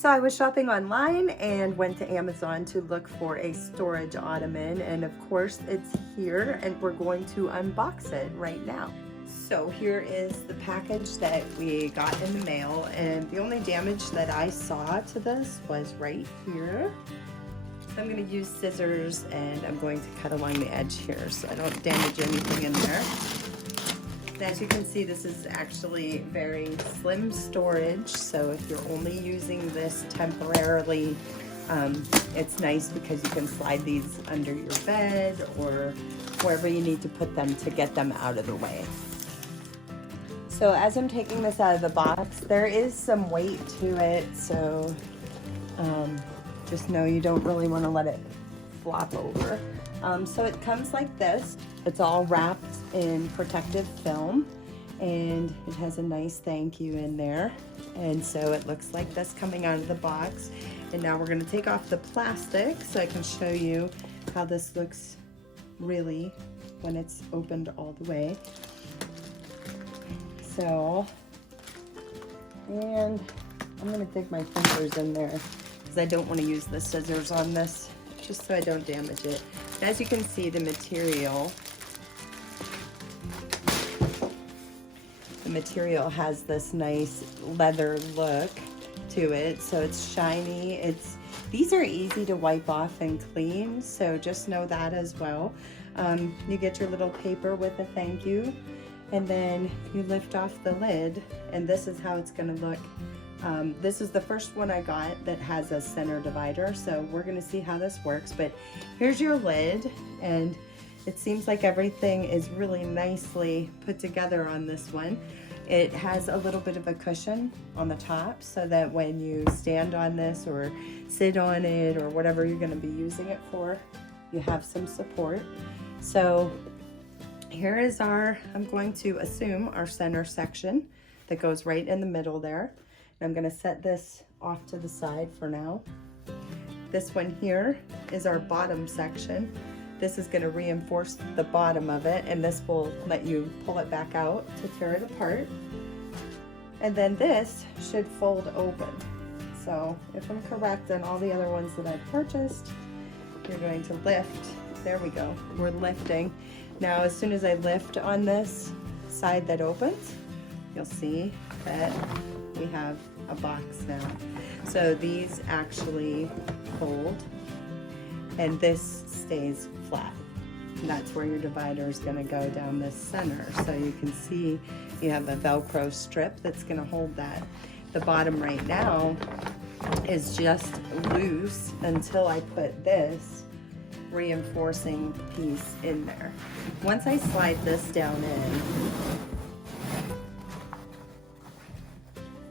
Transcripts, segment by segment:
So I was shopping online and went to Amazon to look for a storage ottoman, and of course it's here and we're going to unbox it right now. So here is the package that we got in the mail, and the only damage that I saw to this was right here. I'm going to use scissors and I'm going to cut along the edge here so I don't damage anything in there. As you can see, this is actually very slim storage, so if you're only using this temporarily, it's nice because you can slide these under your bed or wherever you need to put them to get them out of the way. So as I'm taking this out of the box, there is some weight to it, so just know you don't really want to let it flop over. So it comes like this. It's all wrapped in protective film, and it has a nice thank you in there. And so it looks like this coming out of the box. And now we're going to take off the plastic so I can show you how this looks really when it's opened all the way. So, and I'm going to dig my fingers in there because I don't want to use the scissors on this, just so I don't damage it. As you can see, the material has this nice leather look to it, so it's shiny. These are easy to wipe off and clean, so just know that as well. You get your little paper with a thank you, and then you lift off the lid, and this is how it's going to look. This is the first one I got that has a center divider, so we're going to see how this works. But here's your lid, and it seems like everything is really nicely put together on this one. It has a little bit of a cushion on the top so that when you stand on this or sit on it or whatever you're going to be using it for, you have some support. So here is I'm going to assume our center section that goes right in the middle there. I'm going to set this off to the side for now. This one here is our bottom section. This is going to reinforce the bottom of it, and this will let you pull it back out to tear it apart. And then this should fold open. So if I'm correct on all the other ones that I've purchased, you're going to lift. There we go. We're lifting. Now as soon as I lift on this side that opens, you'll see that we have a box now. So these actually fold, and this stays flat. And that's where your divider is going to go down this center. So you can see you have a Velcro strip that's going to hold that. The bottom right now is just loose until I put this reinforcing piece in there. Once I slide this down in,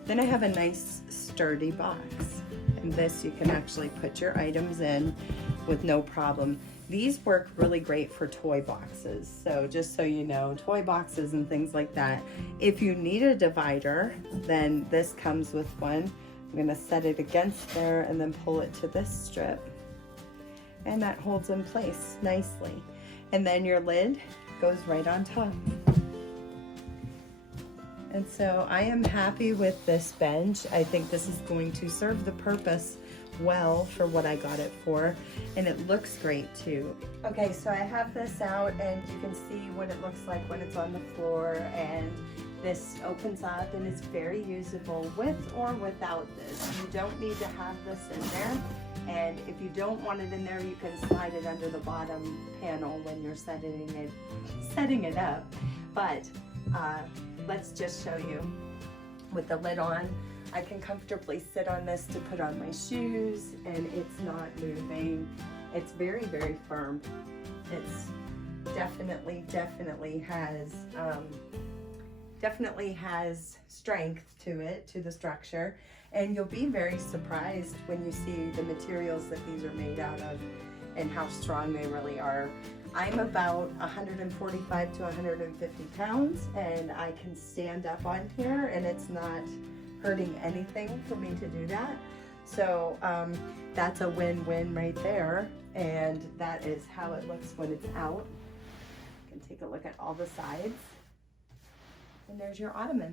then I have a nice sturdy box, and this you can actually put your items in with no problem. These work really great for toy boxes, so just so you know, toy boxes and things like that. If you need a divider, then this comes with one. I'm going to set it against there and then pull it to this strip, and that holds in place nicely. And then your lid goes right on top. And so I am happy with this bench. I think this is going to serve the purpose well for what I got it for, and it looks great too. Okay, so I have this out, and you can see what it looks like when it's on the floor, and this opens up and it's very usable with or without this. You don't need to have this in there, and if you don't want it in there, you can slide it under the bottom panel when you're setting it up. But let's just show you with the lid on. I can comfortably sit on this to put on my shoes, and it's not moving. It's very, very firm. It's definitely has strength to it, to the structure, and you'll be very surprised when you see the materials that these are made out of and how strong they really are. I'm about 145 to 150 pounds, and I can stand up on here, and it's not hurting anything for me to do that. So that's a win-win right there, and that is how it looks when it's out. You can take a look at all the sides, and there's your ottoman.